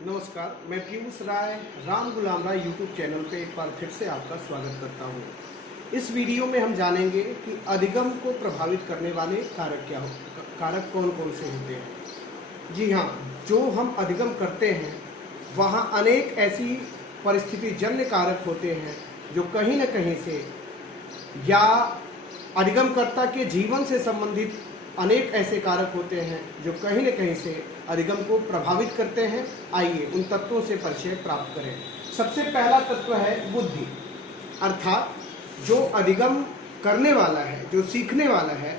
नमस्कार, मैं पीयूष राय राम गुलाम राय YouTube channel पे एक बार फिर से आपका स्वागत करता हूँ। इस वीडियो में हम जानेंगे कि अधिगम को प्रभावित करने वाले कारक क्या हो, कारक कौन कौन से होते हैं। जी हाँ, जो हम अधिगम करते हैं वहाँ अनेक ऐसी परिस्थिति जन्य कारक होते हैं जो कहीं न कहीं से या अधिगमकर्ता के जीवन से संबंधित अनेक ऐसे कारक होते हैं जो कहीं न कहीं से अधिगम को प्रभावित करते हैं। आइए उन तत्वों से परिचय प्राप्त करें। सबसे पहला तत्व है बुद्धि, अर्थात जो अधिगम करने वाला है, जो सीखने वाला है,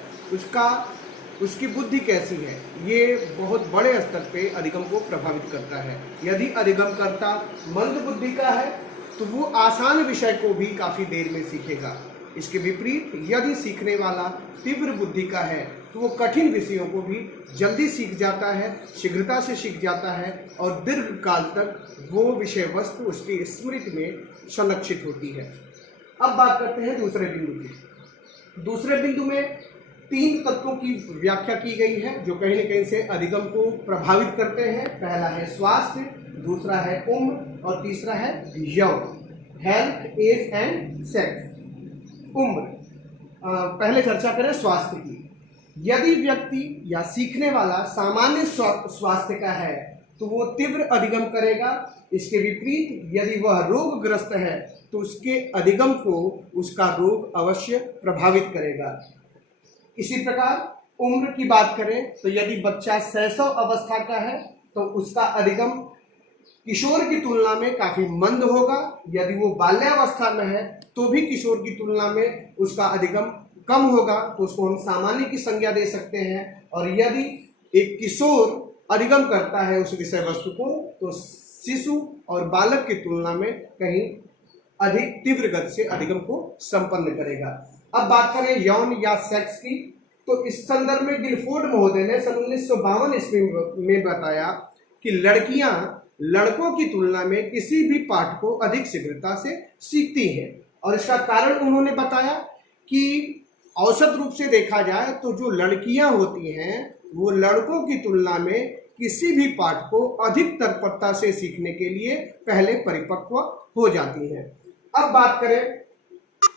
उसकी बुद्धि कैसी है, ये बहुत बड़े स्तर पे अधिगम को प्रभावित करता है। यदि अधिगमकर्ता मंद बुद्धि का है तो वो आसान विषय को भी काफ़ी देर में सीखेगा। इसके विपरीत यदि सीखने वाला तीव्र बुद्धि का है तो वो कठिन विषयों को भी जल्दी सीख जाता है, शीघ्रता से सीख जाता है और दीर्घ काल तक वो विषय वस्तु उसकी स्मृति में संरक्षित होती है। अब बात करते हैं दूसरे बिंदु की। दूसरे बिंदु में 3 तत्वों की व्याख्या की गई है जो कहीं न कहीं से अधिगम को प्रभावित करते हैं। पहला है स्वास्थ्य, दूसरा है उम्र और तीसरा है यौन, हेल्थ, एज एंड सेक्स। उम्र, पहले चर्चा करें स्वास्थ्य की। यदि व्यक्ति या सीखने वाला सामान्य स्वास्थ्य का है तो वो तीव्र अधिगम करेगा। इसके विपरीत यदि वह रोगग्रस्त है तो उसके अधिगम को उसका रोग अवश्य प्रभावित करेगा। इसी प्रकार उम्र की बात करें तो यदि बच्चा शैशव अवस्था का है तो उसका अधिगम किशोर की तुलना में काफी मंद होगा। यदि वो बाल्यावस्था में है तो भी किशोर की तुलना में उसका अधिगम कम होगा, तो उसको हम सामान्य की संज्ञा दे सकते हैं। और यदि एक किशोर अधिगम करता है उस विषय वस्तु को तो शिशु और बालक की तुलना में कहीं अधिक तीव्र गति से अधिगम को संपन्न करेगा। अब बात करें यौन या सेक्स की, तो इस संदर्भ में गिलफोर्ड महोदय ने सन 1952 ईस्वी में बताया कि लड़कियां लड़कों की तुलना में किसी भी पाठ को अधिक शीघ्रता से सीखती हैं। और इसका कारण उन्होंने बताया कि औसत रूप से देखा जाए तो जो लड़कियां होती हैं वो लड़कों की तुलना में किसी भी पाठ को अधिक तत्परता से सीखने के लिए पहले परिपक्व हो जाती हैं। अब बात करें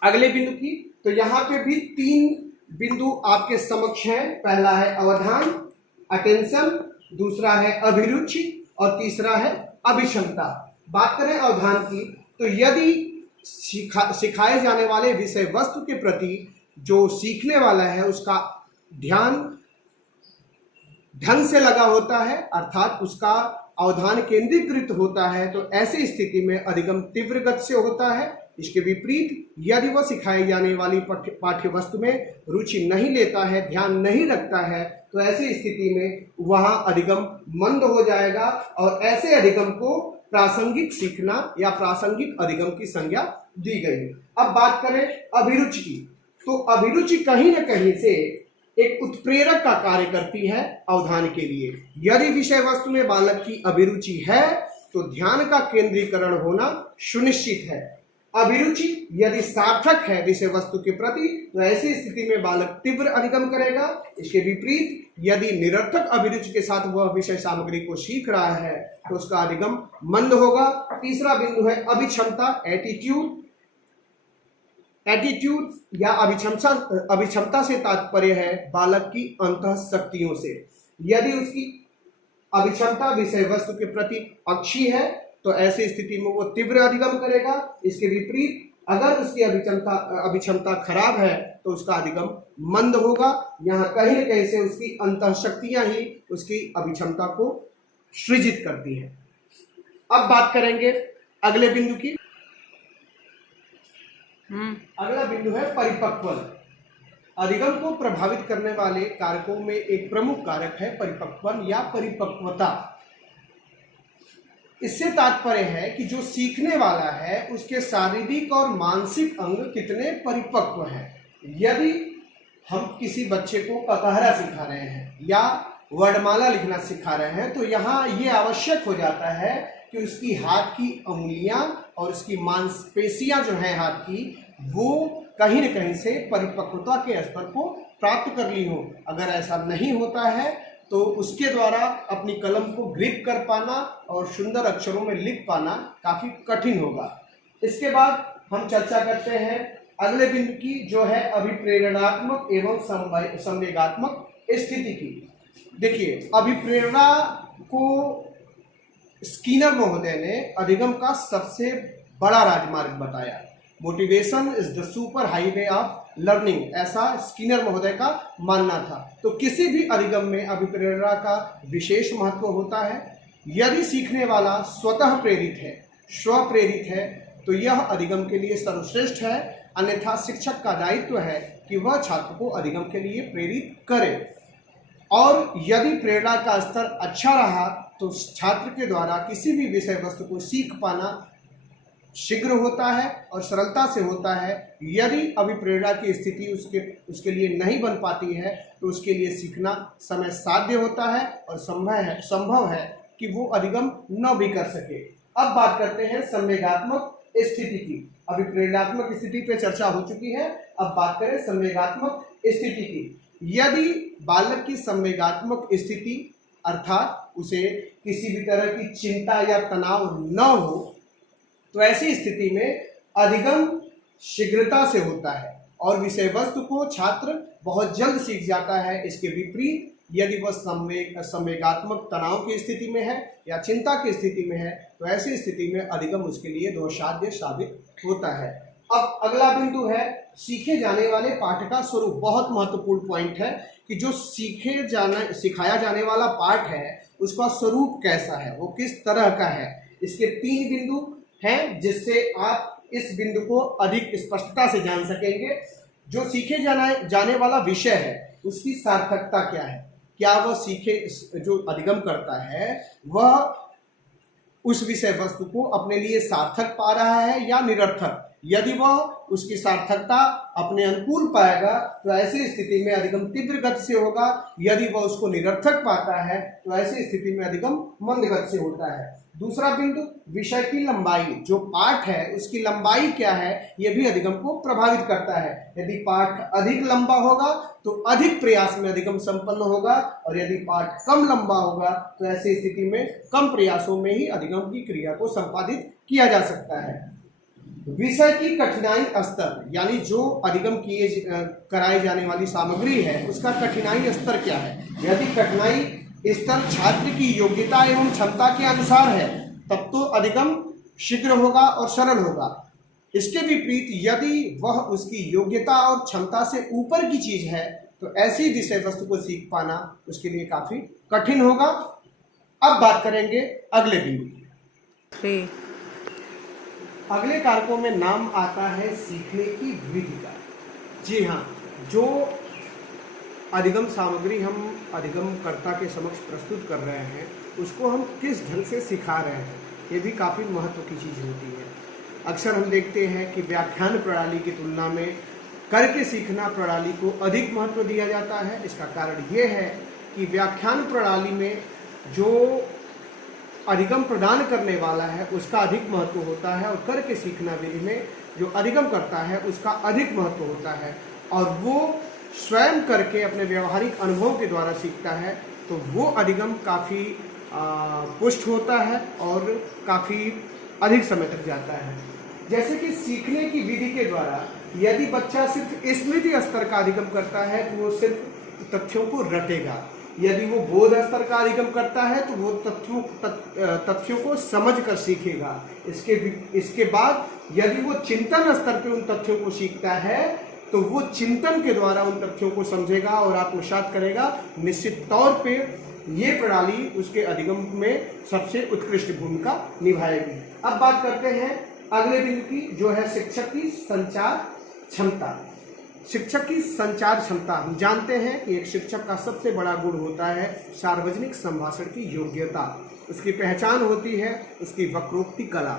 अगले बिंदु की, तो यहाँ पे भी 3 बिंदु आपके समक्ष हैं। पहला है अवधान, अटेंशन, दूसरा है अभिरुचि और तीसरा है अभिक्षमता। बात करें अवधान की, तो यदि सिखाए जाने वाले विषय वस्तु के प्रति जो सीखने वाला है उसका ध्यान ढंग से लगा होता है, अर्थात उसका अवधान केंद्रीकृत होता है, तो ऐसी स्थिति में अधिगम तीव्र गति से होता है। इसके विपरीत यदि वह सिखाई जाने वाली पाठ्य वस्तु में रुचि नहीं लेता है, ध्यान नहीं रखता है, तो ऐसी स्थिति में वहां अधिगम मंद हो जाएगा और ऐसे अधिगम को प्रासंगिक सीखना या प्रासंगिक अधिगम की संज्ञा दी गई। अब बात करें अभिरुचि की, तो अभिरुचि कहीं न कहीं से एक उत्प्रेरक का कार्य करती है अवधान के लिए। यदि विषय वस्तु में बालक की अभिरुचि है तो ध्यान का केंद्रीकरण होना सुनिश्चित है। अभिरुचि यदि सार्थक है विषय वस्तु के प्रति तो ऐसी स्थिति में बालक तीव्र अधिगम करेगा। इसके विपरीत यदि निरर्थक अभिरुचि के साथ वह विषय सामग्री को सीख रहा है तो उसका अधिगम मंद होगा। तीसरा बिंदु है अभिक्षमता, एटीट्यूड या अभिक्षमता से तात्पर्य है बालक की अंतःशक्तियों से। यदि उसकी अभिक्षमता विषय वस्तु के प्रति अच्छी है तो ऐसी स्थिति में वो तीव्र अधिगम करेगा। इसके विपरीत अगर उसकी अभिक्षमता खराब है तो उसका अधिगम मंद होगा। यहाँ कहीं न कहीं से उसकी अंतःशक्तियां ही उसकी अभिक्षमता को सृजित करती हैं। अब बात करेंगे अगले बिंदु की। अगला बिंदु है परिपक्वता। अधिगम को प्रभावित करने वाले कारकों में एक प्रमुख कारक है परिपक्वन या परिपक्वता। इससे तात्पर्य है कि जो सीखने वाला है उसके शारीरिक और मानसिक अंग कितने परिपक्व हैं। यदि हम किसी बच्चे को ककहरा सिखा रहे हैं या वर्णमाला लिखना सिखा रहे हैं तो यहाँ ये आवश्यक हो जाता है कि उसकी हाथ की अंगुलियां और उसकी मांसपेशियां जो हैं हाथ की वो कहीं न कहीं से परिपक्वता के स्तर को प्राप्त कर ली हो। अगर ऐसा नहीं होता है तो उसके द्वारा अपनी कलम को ग्रिप कर पाना और सुंदर अक्षरों में लिख पाना काफ़ी कठिन होगा। इसके बाद हम चर्चा करते हैं अगले बिंदु की, जो है अभिप्रेरणात्मक एवं संवेगात्मक स्थिति की। देखिए, अभिप्रेरणा को स्किनर महोदय ने अधिगम का सबसे बड़ा राजमार्ग बताया। Motivation is the super highway of learning, ऐसा स्किनर महोदय का मानना था। तो किसी भी अधिगम में अभिप्रेरणा का विशेष महत्व होता है। यदि सीखने वाला स्वतः प्रेरित है, स्वप्रेरित है, तो यह अधिगम के लिए सर्वश्रेष्ठ है। अन्यथा शिक्षक का दायित्व है कि वह छात्र को अधिगम के लिए प्रेरित करे, और यदि प्रेरणा का स्तर अच्छा रहा तो छात्र के द्वारा किसी भी विषय वस्तु को सीख पाना शीघ्र होता है और सरलता से होता है। यदि अभिप्रेरणा की स्थिति उसके लिए नहीं बन पाती है तो उसके लिए सीखना समय साध्य होता है और संभव है कि वो अधिगम न भी कर सके। अब बात करते हैं संवेगात्मक स्थिति की। अभिप्रेरणात्मक स्थिति पे चर्चा हो चुकी है, अब बात करें संवेगात्मक स्थिति की। यदि बालक की संवेगात्मक स्थिति अर्थात उसे किसी भी तरह की चिंता या तनाव न हो, तो ऐसी स्थिति में अधिगम शीघ्रता से होता है और विषय वस्तु को छात्र बहुत जल्द सीख जाता है। इसके विपरीत यदि वह संवेगात्मक तनाव की स्थिति में है या चिंता की स्थिति में है, तो ऐसी स्थिति में अधिगम उसके लिए दोषाध्य साबित होता है। अब अगला बिंदु है सीखे जाने वाले पाठ का स्वरूप। बहुत महत्वपूर्ण पॉइंट है कि जो सिखाया जाने वाला पाठ है उसका स्वरूप कैसा है, वो किस तरह का है। इसके 3 बिंदु हैं जिससे आप इस बिंदु को अधिक स्पष्टता से जान सकेंगे। जो सीखे जाने वाला विषय है उसकी सार्थकता क्या है, क्या वह जो अधिगम करता है वह उस विषय वस्तु को अपने लिए सार्थक पा रहा है या निरर्थक। यदि वह उसकी सार्थकता अपने अनुकूल पाएगा तो ऐसी स्थिति में अधिगम तीव्र गति से होगा। यदि वह उसको निरर्थक पाता है तो ऐसी स्थिति में अधिगम मंद गति से होता है। दूसरा बिंदु, विषय की लंबाई। जो पाठ है उसकी लंबाई क्या है, यह भी अधिगम को प्रभावित करता है। यदि पाठ अधिक लंबा होगा तो अधिक प्रयास में अधिगम संपन्न होगा, और यदि पाठ कम लंबा होगा तो ऐसी स्थिति में कम प्रयासों में ही अधिगम की क्रिया को संपादित किया जा सकता है। विषय की कठिनाई स्तर, यानी जो अधिगम कराई जाने वाली सामग्री है उसका कठिनाई स्तर क्या है। यदि कठिनाई स्तर छात्र की योग्यता एवं क्षमता के अनुसार है तब तो अधिगम शीघ्र होगा और सरल होगा। इसके विपरीत यदि वह उसकी योग्यता और क्षमता से ऊपर की चीज है तो ऐसी विषय वस्तु को सीख पाना उसके लिए काफी कठिन होगा। अब बात करेंगे अगले बिंदु की। अगले कारकों में नाम आता है सीखने की विधि का। जी हाँ, जो अधिगम सामग्री हम अधिगमकर्ता के समक्ष प्रस्तुत कर रहे हैं उसको हम किस ढंग से सिखा रहे हैं, ये भी काफ़ी महत्व की चीज़ होती है। अक्सर हम देखते हैं कि व्याख्यान प्रणाली की तुलना में करके सीखना प्रणाली को अधिक महत्व दिया जाता है। इसका कारण ये है कि व्याख्यान प्रणाली में जो अधिगम प्रदान करने वाला है उसका अधिक महत्व होता है, और करके सीखना विधि में जो अधिगम करता है उसका अधिक महत्व होता है, और वो स्वयं करके अपने व्यवहारिक अनुभव के द्वारा सीखता है। तो वो अधिगम काफ़ी पुष्ट होता है और काफ़ी अधिक समय तक जाता है। जैसे कि सीखने की विधि के द्वारा यदि बच्चा सिर्फ स्मृति स्तर का अधिगम करता है तो वो सिर्फ तथ्यों को रटेगा। यदि वो बोध स्तर का अधिगम करता है तो वो तथ्यों को समझ कर सीखेगा। इसके बाद यदि वो चिंतन स्तर पे उन तथ्यों को सीखता है तो वो चिंतन के द्वारा उन तथ्यों को समझेगा और आत्मसात करेगा। निश्चित तौर पे ये प्रणाली उसके अधिगम में सबसे उत्कृष्ट भूमिका निभाएगी। अब बात करते हैं अगले बिंदु की, जो है शिक्षक की संचार क्षमता। शिक्षक की संचार क्षमता, हम जानते हैं कि एक शिक्षक का सबसे बड़ा गुण होता है सार्वजनिक संभाषण की योग्यता। उसकी पहचान होती है उसकी वक्रोक्ति कला।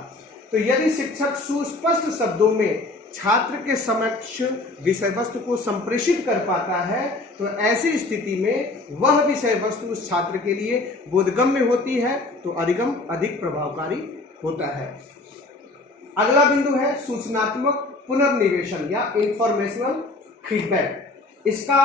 तो यदि शिक्षक सुस्पष्ट शब्दों में छात्र के समक्ष विषय वस्तु को संप्रेषित कर पाता है तो ऐसी स्थिति में वह विषय वस्तु उस छात्र के लिए बोधगम्य होती है, तो अधिगम अधिक प्रभावकारी होता है। अगला बिंदु है सूचनात्मक पुनर्निवेशन या इंफॉर्मेशनल फीडबैक। इसका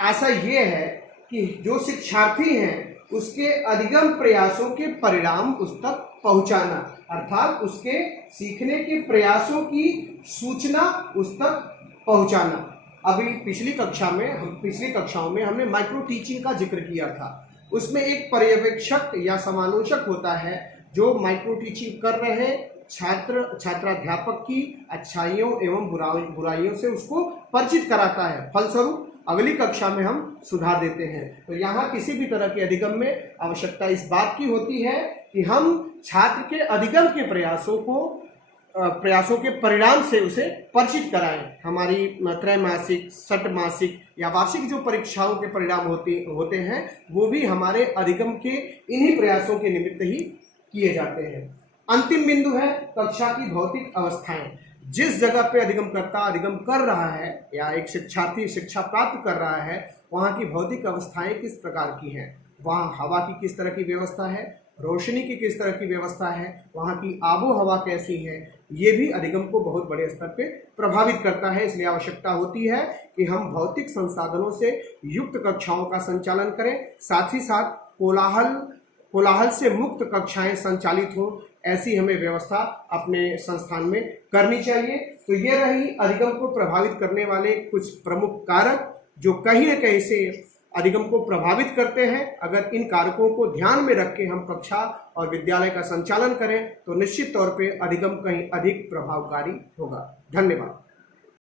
आशय ये है कि जो शिक्षार्थी हैं उसके अधिगम प्रयासों के परिणाम उस तक पहुंचाना, अर्थात उसके सीखने के प्रयासों की सूचना उस तक पहुंचाना। अभी पिछली कक्षाओं में हमने माइक्रो टीचिंग का जिक्र किया था। उसमें एक पर्यवेक्षक या समालोचक होता है जो माइक्रो टीचिंग कर रहे छात्राध्यापक की अच्छाइयों एवं बुराइयों से उसको परिचित कराता है। फलस्वरूप अगली कक्षा में हम सुधार देते हैं। तो यहाँ किसी भी तरह के अधिगम में आवश्यकता इस बात की होती है कि हम छात्र के अधिगम के प्रयासों के परिणाम से उसे परिचित कराएं। हमारी त्रैमासिक, षटमासिक या वार्षिक जो परीक्षाओं के परिणाम होते हैं वो भी हमारे अधिगम के इन्हीं प्रयासों के निमित्त ही किए जाते हैं। अंतिम बिंदु है कक्षा की भौतिक अवस्थाएं। जिस जगह पे अधिगमकर्ता अधिगम कर रहा है या एक शिक्षार्थी शिक्षा प्राप्त कर रहा है वहाँ की भौतिक अवस्थाएं किस प्रकार की हैं, वहाँ हवा की किस तरह की व्यवस्था है, रोशनी की किस तरह की व्यवस्था है, वहाँ की आबो हवा कैसी है, ये भी अधिगम को बहुत बड़े स्तर पे प्रभावित करता है। इसलिए आवश्यकता होती है कि हम भौतिक संसाधनों से युक्त कक्षाओं का संचालन करें, साथ ही साथ कोलाहल से मुक्त कक्षाएं संचालित हों, ऐसी हमें व्यवस्था अपने संस्थान में करनी चाहिए। तो ये रही अधिगम को प्रभावित करने वाले कुछ प्रमुख कारक जो कहीं न कहीं से अधिगम को प्रभावित करते हैं। अगर इन कारकों को ध्यान में रख के हम कक्षा और विद्यालय का संचालन करें तो निश्चित तौर पे अधिगम कहीं अधिक प्रभावकारी होगा। धन्यवाद।